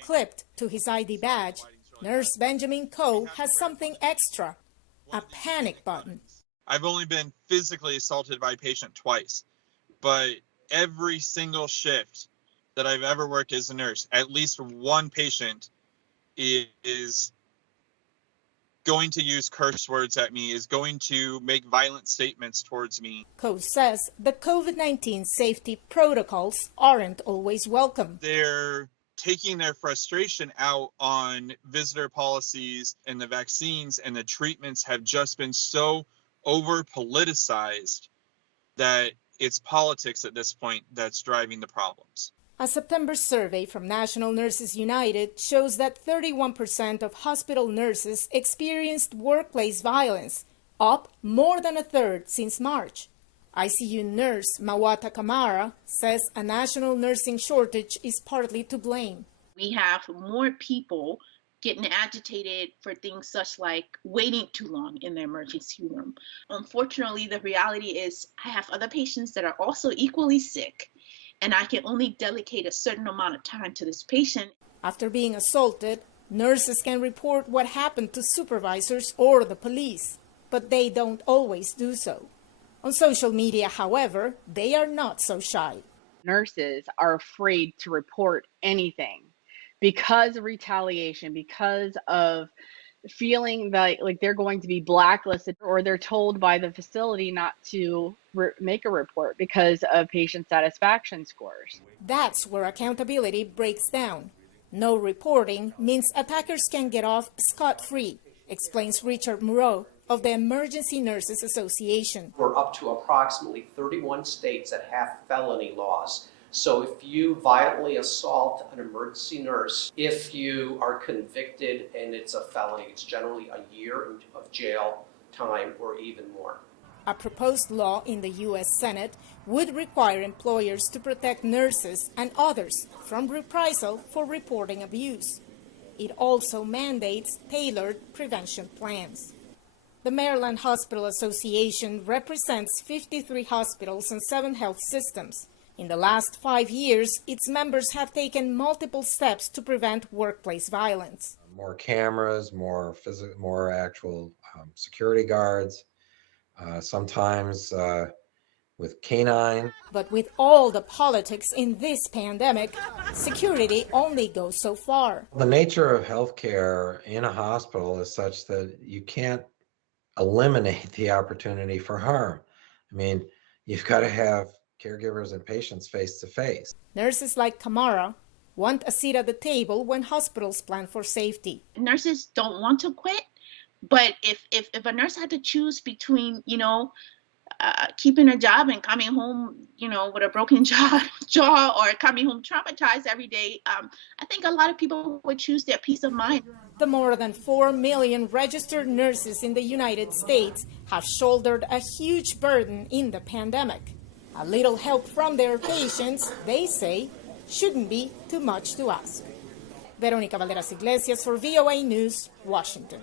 Clipped to his ID badge, Nurse Benjamin Coe has something extra, a panic button. I've only been physically assaulted by a patient twice, but every single shift that I've ever worked as a nurse, at least one patient is going to use curse words at me, is going to make violent statements towards me. Coe says the COVID-19 safety protocols aren't always welcome. They're taking their frustration out on visitor policies, and the vaccines and the treatments have just been so over-politicized that it's politics at this point that's driving the problems. A September survey from National Nurses United shows that 31% of hospital nurses experienced workplace violence, up more than a third since March. ICU nurse Mawata Kamara says a national nursing shortage is partly to blame. We have more people getting agitated for things such like waiting too long in the emergency room. Unfortunately, the reality is I have other patients that are also equally sick, and I can only dedicate a certain amount of time to this patient. After being assaulted, nurses can report what happened to supervisors or the police, but they don't always do so. On social media, however, they are not so shy. Nurses are afraid to report anything because of retaliation, because of feeling that like they're going to be blacklisted, or they're told by the facility not to make a report because of patient satisfaction scores. That's where accountability breaks down. No reporting means attackers can get off scot-free, explains Richard Moreau of the Emergency Nurses Association. We're up to approximately 31 states that have felony laws. So if you violently assault an emergency nurse, if you are convicted and it's a felony, it's generally a year of jail time or even more. A proposed law in the U.S. Senate would require employers to protect nurses and others from reprisal for reporting abuse. It also mandates tailored prevention plans. The Maryland Hospital Association represents 53 hospitals and 7 health systems. In the last 5 years, its members have taken multiple steps to prevent workplace violence. More cameras, more actual security guards, sometimes with canine. But with all the politics in this pandemic, security only goes so far. The nature of healthcare in a hospital is such that you can't eliminate the opportunity for harm. I mean, you've got to have caregivers and patients face to face. Nurses like Kamara want a seat at the table when hospitals plan for safety. Nurses don't want to quit, but if a nurse had to choose between, keeping a job and coming home, with a broken jaw or coming home traumatized every day, I think a lot of people would choose their peace of mind. The more than 4 million registered nurses in the United States have shouldered a huge burden in the pandemic. A little help from their patients, they say, shouldn't be too much to ask. Veronica, Balderas, Iglesias for VOA News, Washington.